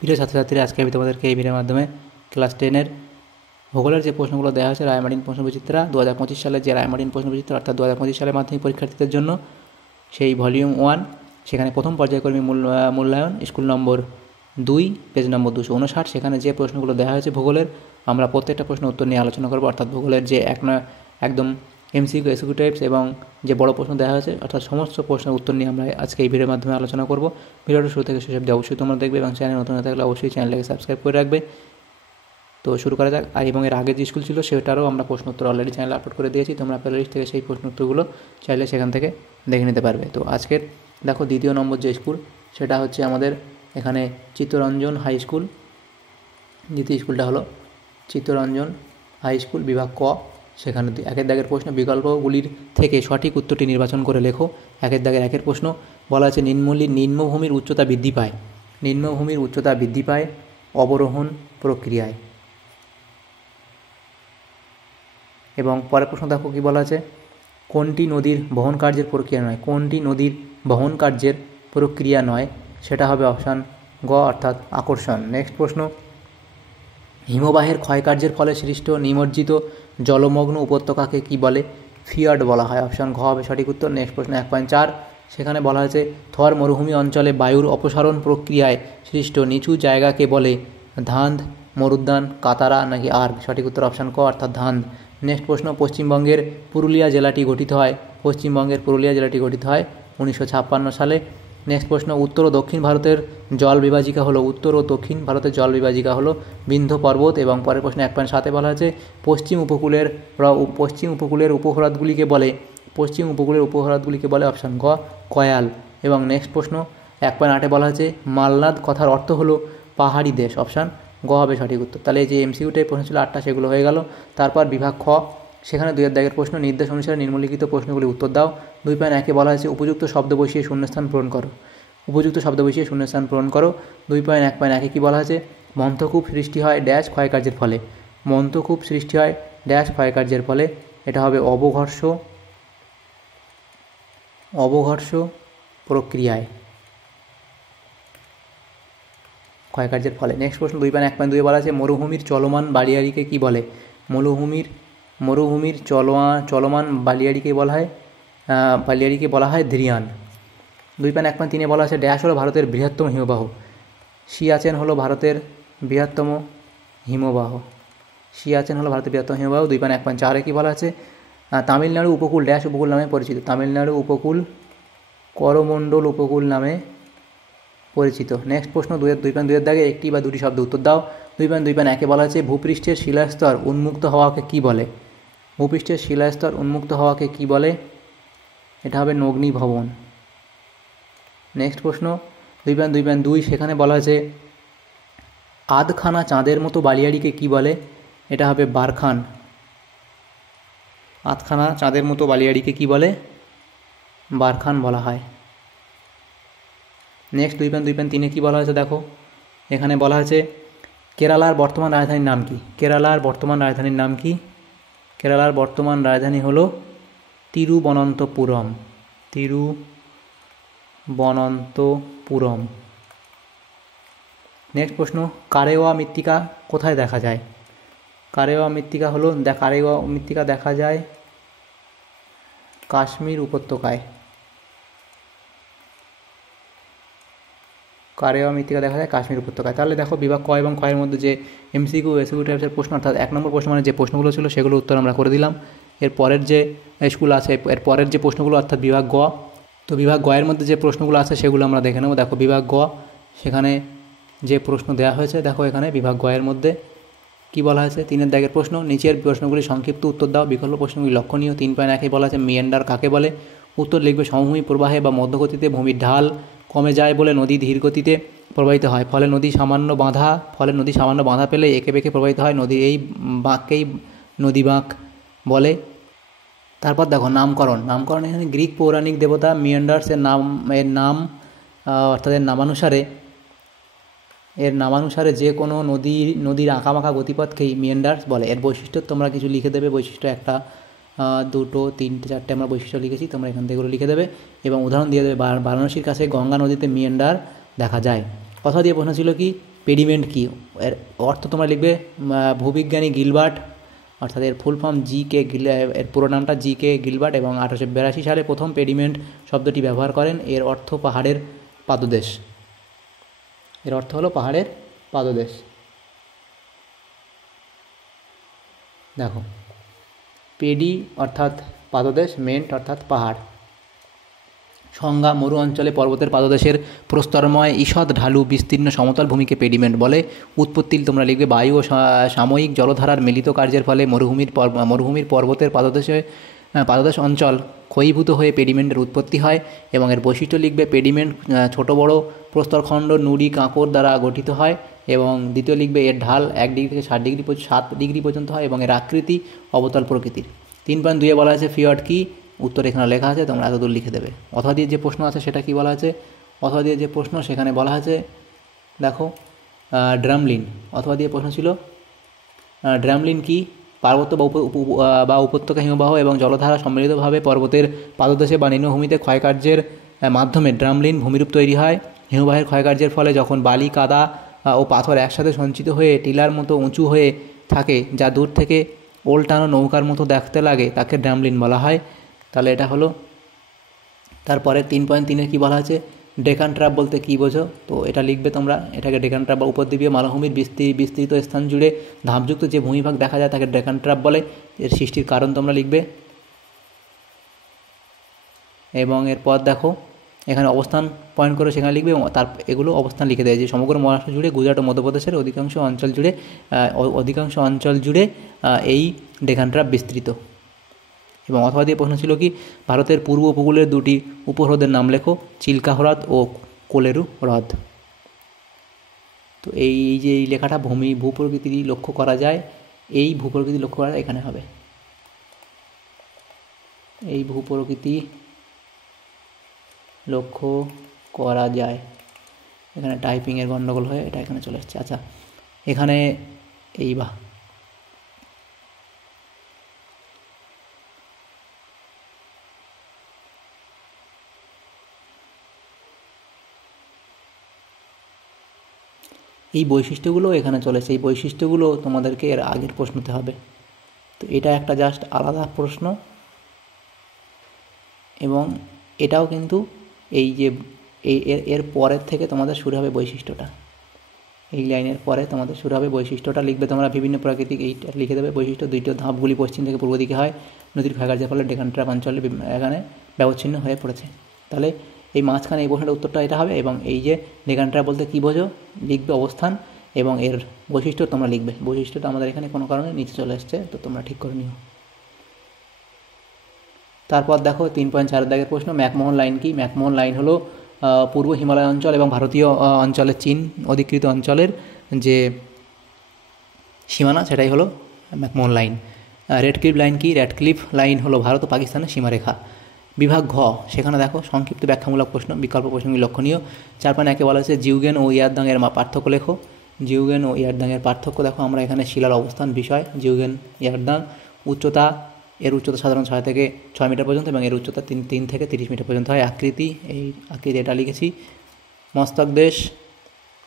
প্রিয় ছাত্রছাত্রীরা, আজকে আমি তোমাদেরকে এই ভিডিওর মাধ্যমে ক্লাস 10-এর ভূগোলের যে প্রশ্নগুলো দেওয়া হয়েছে রায়মার্টিন প্রশ্নবিচিত্রা 2025 সালের যে রায়মার্টিন প্রশ্নবিচিত্রা অর্থাৎ 2025 সালের মাধ্যমিক পরীক্ষার্থীদের জন্য সেই ভলিউম 1 সেখানে প্রথম পর্যায়ক্রমিক মূল্যায়ন স্কুল নম্বর 2 পেজ নম্বর 259 সেখানে যে প্রশ্নগুলো দেওয়া হয়েছে ভূগোলের আমরা প্রত্যেকটা প্রশ্ন উত্তর নিয়ে আলোচনা করব। অর্থাৎ ভূগোলের যে একদম এমসিকিউ এসকিউ টাইপস এবং যে বড় প্রশ্ন দেওয়া হয়েছে অর্থাৎ সমস্ত প্রশ্নের উত্তর নিয়ে আমরা আজকে এই ভিডিওর মাধ্যমে আলোচনা করব। ভিডিওটা শুরু থেকে শেষ অবধি অবশ্যই তোমরা দেখবে এবং চ্যানেল নতুন হয়ে থাকলে অবশ্যই চ্যানেলটাকে সাবস্ক্রাইব করে রাখবে। তো শুরু করা যাক। এবং এর আগে যে স্কুল ছিল সেটারও আমরা প্রশ্ন উত্তর অলরেডি চ্যানেলে আপলোড করে দিয়েছি, তোমরা প্লেলিস্ট থেকে সেই প্রশ্ন উত্তরগুলো চাইলে সেখান থেকে দেখে নিতে পারবে। তো আজকের দেখো দ্বিতীয় নম্বর যে স্কুল সেটা হচ্ছে আমাদের এখানে চিত্তরঞ্জন হাই স্কুল। দ্বিতীয় স্কুলটা হলো চিত্তরঞ্জন হাই স্কুল, বিভাগ ক। সেখানে একের দাগের প্রশ্ন, বিকল্পগুলির থেকে সঠিক উত্তরটি নির্বাচন করে লেখো। একের দাগের একের প্রশ্ন বলা আছে নিম্নভূমির উচ্চতা বৃদ্ধি পায়। নিম্নভূমির উচ্চতা বৃদ্ধি পায় অবরোহণ প্রক্রিয়ায়। এবং পরের প্রশ্ন দেখো কি বলা আছে, কোনটি নদীর বহন কার্যের প্রক্রিয়া নয়? কোনটি নদীর বহন কার্যের প্রক্রিয়া নয়? সেটা হবে অপশান গ অর্থাৎ আকর্ষণ। নেক্সট প্রশ্ন, হিমবাহের ক্ষয়কার্যের ফলে সৃষ্ট নিমজ্জিত জলমগ্ন উপত্যকাকে কি বলে? ফিয়ার্ড বলা হয়। অপশান ঘ হবে সঠিক উত্তর। নেক্সট প্রশ্ন 1.4 সেখানে বলা হয়েছে থর মরুভূমি অঞ্চলে বায়ুর অপসারণ প্রক্রিয়ায় সৃষ্ট নিচু জায়গাকে বলে ধান্ধ, মরুদ্যান, কাতারা নাকি আর্গ? সঠিক উত্তর অপশান ক অর্থাৎ ধান্ধ। নেক্সট প্রশ্ন, পশ্চিমবঙ্গের পুরুলিয়া জেলাটি গঠিত হয় 1956 সালে। নেক্সট প্রশ্ন, উত্তর ও দক্ষিণ ভারতের জল বিভাজিকা হলো উত্তর ও দক্ষিণ ভারতের জল বিভাজিকা হলো বিন্ধ্য পর্বত। এবং পরের প্রশ্ন 1.7 বলা আছে পশ্চিম উপকূলের উপহ্রদগুলিকে বলে অপশান গ কয়াল। এবং নেক্সট প্রশ্ন 1.8 বলা আছে মালনাদ কথার অর্থ হলো পাহাড়ি দেশ। অপশান গ হবে সঠিক উত্তর। তাহলে এই যে এমসিকিউ টাইপ প্রশ্ন ছিল 8টা সেগুলো হয়ে গেল। তারপর বিভাগ খ সেখানে 2 দাগের প্রশ্ন, নির্দেশ অনুসারে নিম্নলিখিত প্রশ্নগুলি উত্তর দাও। 2.1 বলা হয়েছে উপযুক্ত শব্দ বসিয়ে শূন্যস্থান পূরণ করো। 2.1.1 কি বলা হয়েছে, মন্থকূপ সৃষ্টি হয় ড্যাশ ক্ষয়কার্যের ফলে। মন্থকূপ সৃষ্টি হয় ড্যাশ ক্ষয়কার্যের ফলে। এটা হবে অবঘর্ষ প্রক্রিয়ায় ক্ষয়কার্যের ফলে। নেক্সট প্রশ্ন 2.1.2 বলা আছে মরুভূমির চলমান বালিয়াড়িকে কি বলে? মরুভূমির চলমান বালিয়াড়িকে বলা হয় ধৃয়ান। 2.1.3 বলা আছে ড্যাশ হলো ভারতের বৃহত্তম হিমবাহ। সিয়াচেন হলো ভারতের বৃহত্তম হিমবাহ। 2.1.4 কি বলা আছে তামিলনাড়ু উপকূল ড্যাশ উপকূল নামে পরিচিত। তামিলনাড়ু উপকূল করমণ্ডল উপকূল নামে পরিচিত। নেক্সট প্রশ্ন 2.2 দাগে একটি বা দুটি শব্দ উত্তর দাও। 2.2.1 বলা আছে ভূপৃষ্ঠের শিলাস্তর উন্মুক্ত হওয়াকে কি বলে? ভূপৃষ্ঠের শিলাস্তর উন্মুক্ত হওয়াকে কি বলে? এটা হবে নগ্নীভবন। নেক্সট প্রশ্ন 2.2 সেখানে বলা আছে আধখানা চাঁদের মতো বালিয়াড়িকে কি বলে? এটা হবে বারখান। আধখানা চাঁদের মতো বালিয়াড়িকে কি বলে? বারখান বলা হয়। নেক্সট 2.2.3 কি বলা হয়েছে দেখো, এখানে বলা হয়েছে কেরালার বর্তমান রাজধানীর নাম কি? কেরালার বর্তমান রাজধানী হলো তিরুবনন্তপুরম। নেক্সট প্রশ্ন, কারেওয়া মৃত্তিকা কোথায় দেখা যায়? কারেওয়া মৃত্তিকা দেখা যায় কাশ্মীর উপত্যকায়। তাহলে দেখো বিভাগ ক এবং ক্ষয়ের মধ্যে যে এমসিকিউ এসকিউ টাইপসের প্রশ্ন অর্থাৎ 1 নম্বর প্রশ্ন মানে যে প্রশ্নগুলো ছিল সেগুলো উত্তর আমরা করে দিলাম। এর পরের যে স্কুল আছে এর পরের যে প্রশ্নগুলো অর্থাৎ বিভাগ গ, তো বিভাগ গ এর মধ্যে যে প্রশ্নগুলো আছে সেগুলো আমরা দেখে নেব। দেখো বিভাগ গ সেখানে যে প্রশ্ন দেওয়া হয়েছে দেখো এখানে বিভাগ গ এর মধ্যে কি বলা হয়েছে 3 দাগের প্রশ্ন, নিচের প্রশ্নগুলি সংক্ষিপ্ত উত্তর দাও। বিকল্প প্রশ্নগুলি লক্ষণীয়। 3.1 বলা আছে মিয়ান্ডার কাকে বলে? উত্তর লিখবে সমভূমি প্রবাহে বা মধ্যগতিতে ভূমির ঢাল কমে যায় বলে নদী ধীর গতিতে প্রবাহিত হয়। ফলে নদী সামান্য বাঁধা পেলে এঁকে বেঁকে প্রবাহিত হয়। এই বাঁককেই নদী বাঁক বলে। তারপর দেখো নামকরণ এখানে গ্রিক পৌরাণিক দেবতা মিয়ান্ডার্স এর নাম অর্থাৎ এর নামানুসারে যে কোনো নদীর আঁকাবাঁকা গতিপথকেই মিয়ান্ডার্স বলে। এর বৈশিষ্ট্য তোমরা কিছু লিখে দেবে। বৈশিষ্ট্য 1, 2, 3, 4 আমরা বৈশিষ্ট্য লিখেছি, তোমরা এখান থেকে এগুলো লিখে দেবে এবং উদাহরণ দিয়ে দেবে। বারাণসীর কাছে গঙ্গা নদীতে মিয়ান্ডার দেখা যায়। কথা দিয়ে প্রশ্ন ছিল কি পেডিমেন্ট কী, এর অর্থ তোমরা লিখবে ভূবিজ্ঞানী গিলবার্ট, অর্থাৎ এর ফুল ফর্ম এর পুরো নামটা জি.কে. গিলবার্ট, এবং 1882 সালে প্রথম পেডিমেন্ট শব্দটি ব্যবহার করেন। এর অর্থ পাহাড়ের পাদদেশ, এর অর্থ হলো পাহাড়ের পাদদেশ। দেখো, পেডি অর্থাৎ পাদদেশ, মেন্ট অর্থাৎ পাহাড়। সংজ্ঞা: মরু অঞ্চলে পর্বতের পাদদেশের প্রস্তরময় ঈষৎ ঢালু বিস্তীর্ণ সমতল ভূমিকে পেডিমেন্ট বলে। উৎপত্তি তোমরা লিখবে বায়ু ও সাময়িক জলধারার মিলিত কার্যের ফলে মরুভূমির পর্বতের পাদদেশ অঞ্চল ক্ষয়ীভূত হয়ে পেডিমেন্টের উৎপত্তি হয়। এবং এর বৈশিষ্ট্য লিখবে পেডিমেন্ট ছোট বড় প্রস্তরখণ্ড, নুড়ি, কাঁকর দ্বারা গঠিত হয়। এবং দ্বিতীয় লিখবে এর ঢাল 1 ডিগ্রি থেকে 7 ডিগ্রি পর্যন্ত হয় এবং এর আকৃতি অবতল প্রকৃতির। 3.2 বলা আছে ফিয়র্ড কি, উত্তর এখানে লেখা আছে, তোমরা এতদূর লিখে দেবে। অথবা দিয়ে যে প্রশ্ন আছে সেটা কি বলা আছে, অথবা দিয়ে যে প্রশ্ন সেখানে বলা আছে, দেখো ড্রামলিন, অথবা দিয়ে প্রশ্ন ছিল ড্রামলিন কি, পার্বত্য বা উপত্যকা হিমবাহ এবং জলধারা সম্মিলিতভাবে পর্বতের পাদদেশে বা নিম্নভূমিতে ক্ষয়কার্যের মাধ্যমে ড্রামলিন ভূমিরূপ তৈরি হয়। হিমবাহের ক্ষয়কার্যের ফলে যখন বালি, কাদা ও পাথর একসাথে সঞ্চিত হয়ে টিলার মতো উঁচু হয়ে থাকে, যা দূর থেকে ওলটানো নৌকার মতো দেখতে লাগে, তাকে ড্রামলিন বলা হয়। তাহলে এটা হলো। তারপরে 3.3 কী বলা আছে, ডেকান ট্র্যাপ বলতে কী বোঝো, তো এটা লিখবে তোমরা। এটাকে ডেকান ট্র্যাপ বা উপদ্বীপীয় মালভূমির বিস্তৃত স্থান জুড়ে ধাপযুক্ত যে ভূমিভাগ দেখা যায় তাকে ডেকান ট্র্যাপ বলে। এর সৃষ্টির কারণ তোমরা লিখবে। এবং এরপর দেখো এখানে অবস্থান পয়েন্ট করে সেখানে লিখবে, এবং তার এগুলো অবস্থান লিখে দেয় যে সমগ্র মহারাষ্ট্র জুড়ে, গুজরাট ও মধ্যপ্রদেশের অধিকাংশ অঞ্চল জুড়ে এই ডেকান ট্র্যাপ বিস্তৃত। এবং অথবা দিয়ে প্রশ্ন ছিল কি, ভারতের পূর্ব উপকূলের 2টি উপহ্রদের নাম লেখো, চিল্কা হ্রদ ও কোলেরু হ্রদ। তো এই যে এই লেখাটা ভূপ্রকৃতি লক্ষ্য করা যায়, এই ভূপ্রকৃতি লক্ষ্য করা যায় এখানে হবে, এই ভূপ্রকৃতি লক্ষ্য করা যায়। এখানে টাইপিংয়ের গণ্ডগোল হয়ে এটা এখানে চলে আসছে। আচ্ছা, এখানে এই এই বৈশিষ্ট্যগুলো এখানে চলেছে, এই বৈশিষ্ট্যগুলো তোমাদেরকে এর আগের প্রশ্নতে হবে। তো এটা একটা জাস্ট আলাদা প্রশ্ন, এবং এটাও কিন্তু এই যে এর পরের থেকে তোমাদের শুরু হবে বৈশিষ্ট্যটা, এই লাইনের পরে তোমাদের শুরু হবে বৈশিষ্ট্যটা লিখবে তোমরা। বিভিন্ন প্রাকৃতিক এইটা লিখে দেবে বৈশিষ্ট্য। 2টি ধাপগুলি পশ্চিম থেকে পূর্ব দিকে হয়, নদীর ক্ষয়কার্যের ফলে ডেকান ট্র্যাপ অঞ্চলে এখানে ব্যবচ্ছিন্ন হয়ে পড়েছে। তাহলে এই মাঝখানে এই প্রশ্নটার উত্তরটা এটা হবে। এবং এই যে ডেকান ট্র্যাপ বলতে কী বোঝো লিখবে অবস্থান, এবং এর বৈশিষ্ট্য তোমরা লিখবে। বৈশিষ্ট্যটা আমাদের এখানে কোনো কারণে নিচে চলে এসছে, তো তোমরা ঠিক করে নিও। তারপর দেখো 3.4 দাগের প্রশ্ন, ম্যাকমোহন লাইন কি। ম্যাকমোহন লাইন হলো পূর্ব হিমালয় অঞ্চল এবং ভারতীয় অঞ্চলের চীন অধিকৃত অঞ্চলের যে সীমানা, সেটাই হলো ম্যাকমোহন লাইন। রেডক্লিফ লাইন কি। রেডক্লিফ লাইন হলো ভারত ও পাকিস্তানের সীমারেখা। বিভাগ ঘ, সেখানে দেখো সংক্ষিপ্ত ব্যাখ্যামূলক প্রশ্ন, বিকল্প প্রশ্নগুলি লক্ষণীয়। 4.1 বলা হয়েছে জিউগেন ও ইয়ারদাংয়ের পার্থক্য লেখো। জিউগেন ও ইয়ারদাংয়ের পার্থক্য দেখো, আমরা এখানে শিলার অবস্থান বিষয়। Zeugen, yardang. উচ্চতা, এর উচ্চতা সাধারণ 6 থেকে 6 মিটার পর্যন্ত এবং এর উচ্চতা 3 থেকে 30 মিটার পর্যন্ত হয়। আকৃতি, এই আকৃতি এটা লিখেছি। মস্তক দেশ,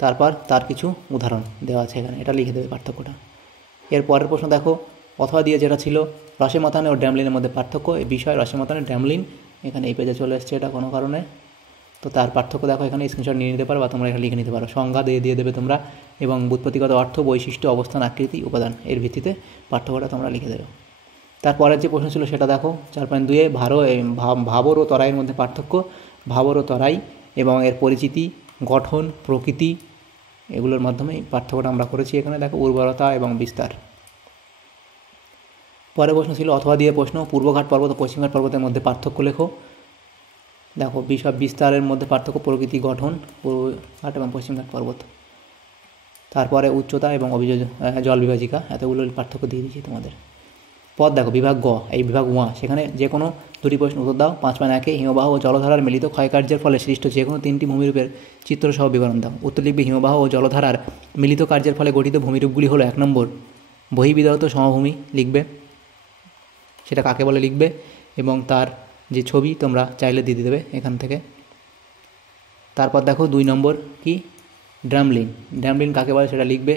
তারপর তার কিছু উদাহরণ দেওয়া আছে এখানে, এটা লিখে দেবে পার্থক্যটা। এর পরের প্রশ্ন দেখো, অথবা দিয়ে যেটা ছিল রসেমাতানে ও ড্যামলিনের মধ্যে পার্থক্য। এই বিষয় রসেমাতানে, ড্যামলিন এখানে এই পেজে চলে এসছে এটা কোনো কারণে। তো তার পার্থক্য দেখো, এখানে স্ক্রিনশট নিয়ে নিতে পারো বা তোমরা এখানে লিখে নিতে পারো। সংজ্ঞা দিয়ে দেবে তোমরা, এবং ব্যুৎপত্তিগত অর্থ, বৈশিষ্ট্য, অবস্থান, আকৃতি, উপাদান, এর ভিত্তিতে পার্থক্যটা তোমরা লিখে দেবে। তারপরের যে প্রশ্ন ছিল সেটা দেখো 4.2 ভাবর ও তরাইয়ের মধ্যে পার্থক্য। ভাবর ও তরাই এবং এর পরিচিতি, গঠন, প্রকৃতি, এগুলোর মাধ্যমে পার্থক্যটা আমরা করেছি এখানে। দেখো উর্বরতা এবং বিস্তার। পরের প্রশ্ন ছিল অথবা দিয়ে প্রশ্ন, পূর্বঘাট পর্বত ও পশ্চিমঘাট পর্বতের মধ্যে পার্থক্য লেখো। দেখো বিস্তারের মধ্যে পার্থক্য, প্রকৃতি, গঠন, পূর্বঘাট এবং পশ্চিমঘাট পর্বত। তারপরে উচ্চতা এবং জল বিভাজিকা, এতগুলো পার্থক্য দিয়ে দিয়েছি তোমাদের। পদ দেখো বিভাগ গ, এই বিভাগ ওয়া, সেখানে যে কোনো 2টি প্রশ্ন উত্তর দাও। 5.1 হিমবাহ ও জলধারার মিলিত ক্ষয়কার্যের ফলে সৃষ্ট যে কোনো 3টি ভূমিরূপের চিত্রসহ বিবরণ দাও। উত্তর লিখবে হিমবাহ ও জলধারার মিলিত কার্যের ফলে গঠিত ভূমিরূপগুলি হলো 1 নম্বর বহির্বিধৌত সমভূমি লিখবে, সেটা কাকে বলে লিখবে, এবং তার যে ছবি তোমরা চাইলে দিয়ে দেবে এখান থেকে। তারপর দেখো 2 নম্বর কি, ড্রামলিন, ড্রামলিন কাকে বলে সেটা লিখবে,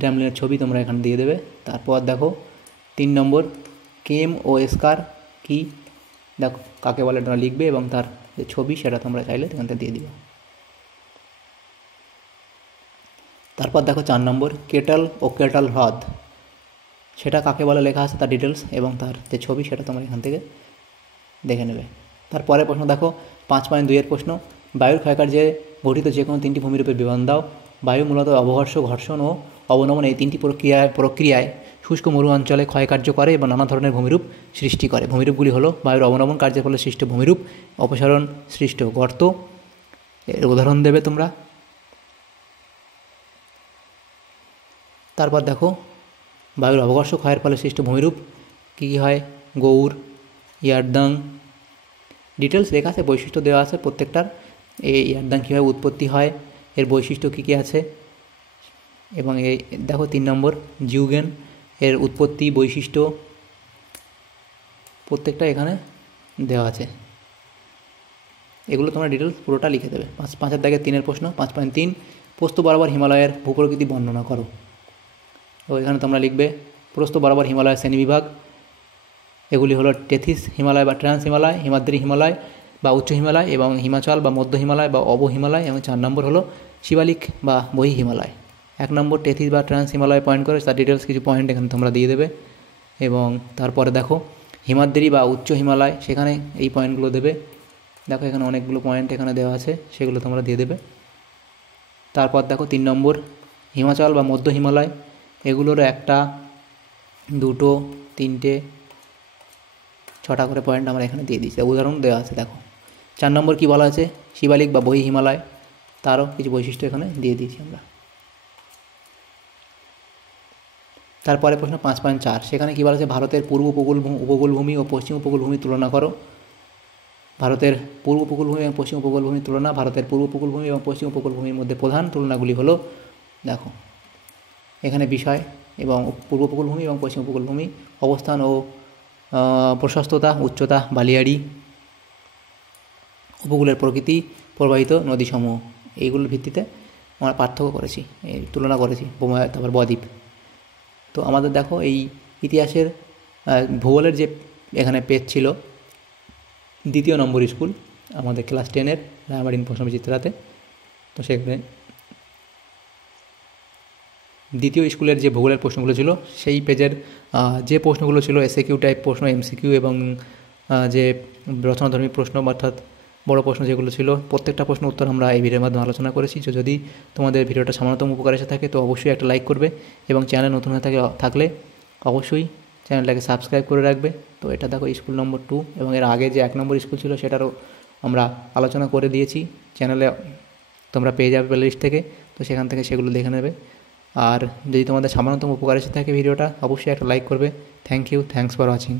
ড্রামলিনের ছবি তোমরা এখানে দিয়ে দেবে। তারপর দেখো 3 নম্বর কেম ও এসকার কি, দেখো কাকে বলে তোমরা লিখবে এবং তার যে ছবি সেটা তোমরা চাইলে এখান থেকে দিয়ে দিবে। তারপর দেখো 4 নম্বর কেটল ও কেটল হ্রদ, সেটা কাকে বলে লেখা আছে তার ডিটেলস এবং তার যে ছবি সেটা তোমরা এখান থেকে দেখে নেবে। তারপরে প্রশ্ন দেখো 5.2 এর প্রশ্ন, বায়ুর ক্ষয়কার্যে গঠিত যে কোনো 3টি ভূমিরূপের বিবরণ দাও। বায়ু মূলত অবঘর্ষ, ঘর্ষণ ও অবনমন এই 3টি প্রক্রিয়ায় শুষ্ক মরু অঞ্চলে ক্ষয়কার্য করে এবং নানা ধরনের ভূমিরূপ সৃষ্টি করে। ভূমিরূপগুলি হলো বায়ুর অবনমন কার্যের ফলে সৃষ্ট ভূমিরূপ, অপসারণ সৃষ্ট গর্ত, এর উদাহরণ দেবে তোমরা। তারপর দেখো বায়ুর অবঘর্ষ ক্ষয়ের ফলে সৃষ্ট ভূমিরূপ কী কী হয়, গৌর, ইয়ারদাং, ডিটেলস লেখা আছে, বৈশিষ্ট্য দেওয়া আছে প্রত্যেকটার, এই ইয়ারদাং কীভাবে উৎপত্তি হয়, এর বৈশিষ্ট্য কী কী আছে, এবং এই দেখো 3 নম্বর জিউগেন, এর উৎপত্তি বৈশিষ্ট্য প্রত্যেকটা এখানে দেওয়া আছে, এগুলো তোমরা ডিটেলস পুরোটা লিখে দেবে। 5-5 দাগের 3 প্রশ্ন 5.3 প্রস্থ বরাবর হিমালয়ের ভূপ্রকৃতি বর্ণনা করো। তো এখানে তোমরা লিখবে প্রস্থ বরাবর হিমালয়ের শ্রেণীবিভাগ, এগুলি হলো টেথিস হিমালয় বা ট্রান্স হিমালয়, হিমাদ্রি হিমালয় বা উচ্চ হিমালয় এবং হিমাচল বা মধ্য হিমালয় বা অব হিমালয়, এবং 4 নম্বর হলো শিবালিক বা বহি হিমালয়। 1 নম্বর টেথিস বা ট্রান্স হিমালয় পয়েন্ট করে তার ডিটেলস কিছু পয়েন্ট এখানে তোমরা দিয়ে দেবে। এবং তারপরে দেখো হিমাদ্রি বা উচ্চ হিমালয়, সেখানে এই পয়েন্টগুলো দেবে, দেখো এখানে অনেকগুলো পয়েন্ট এখানে দেওয়া আছে, সেগুলো তোমরা দিয়ে দেবে। তারপর দেখো 3 নম্বর হিমাচল বা মধ্য হিমালয়, এগুলোর 1টা 2টো 3টে 6টা করে পয়েন্ট আমরা এখানে দিয়ে দিচ্ছি, উদাহরণ দেওয়া আছে দেখো। 4 নম্বর কী বলা আছে, শিবালিক বা বহি হিমালয়, তারও কিছু বৈশিষ্ট্য এখানে দিয়ে দিয়েছি আমরা। তারপরে প্রশ্ন 5.4, সেখানে কী বলা আছে, ভারতের পূর্ব উপকূলভূমি ও পশ্চিম উপকূলভূমি তুলনা করো। ভারতের পূর্ব উপকূলভূমি এবং পশ্চিম উপকূলভূমির তুলনা, ভারতের পূর্ব উপকূলভূমি এবং পশ্চিম উপকূলভূমির মধ্যে প্রধান তুলনাগুলি হলো, দেখো এখানে বিষয় এবং পূর্ব উপকূলভূমি এবং পশ্চিম উপকূলভূমি, অবস্থান ও প্রশস্ততা, উচ্চতা, বালিয়াড়ি, উপকূলের প্রকৃতি, প্রবাহিত নদীসমূহ, এইগুলোর ভিত্তিতে আমরা পার্থক্য করেছি, এই তুলনা করেছি, তারপর বদ্বীপ। তো আমাদের দেখো এই ইতিহাসের ভূগোলের যে এখানে পেজ ছিল 2য় নম্বর স্কুল আমাদের ক্লাস 10-এর রায়মার্টিন প্রশ্নবিচিত্রাতে, তো সেখানে 2য় স্কুলের যে ভূগোলের প্রশ্নগুলো ছিল সেই পেজের যে প্রশ্নগুলো ছিল এসএকিউ টাইপ প্রশ্ন, এমসিকিউ এবং যে রচনাধর্মী প্রশ্ন অর্থাৎ বড় প্রশ্ন যেগুলো ছিল, প্রত্যেকটা প্রশ্ন উত্তর আমরা এই ভিডিওর মাধ্যমে আলোচনা করেছি। তো যদি তোমাদের ভিডিওটা সামান্যতম উপকার এসে থাকে তো অবশ্যই একটা লাইক করবে এবং চ্যানেল নতুন হয়ে থাকলে অবশ্যই চ্যানেলটাকে সাবস্ক্রাইব করে রাখবে। তো এটা দেখো স্কুল নম্বর 2 এবং এর আগে যে 1 নম্বর স্কুল ছিল সেটারও আমরা আলোচনা করে দিয়েছি, চ্যানেলে তোমরা পেয়ে যাবে প্লেলিস্ট থেকে, তো সেখান থেকে সেগুলো দেখে নেবে। আর যদি তোমাদের সামান্যতম উপকার এসে থাকে ভিডিওটা অবশ্যই একটা লাইক করবে। Thank you, thanks for watching.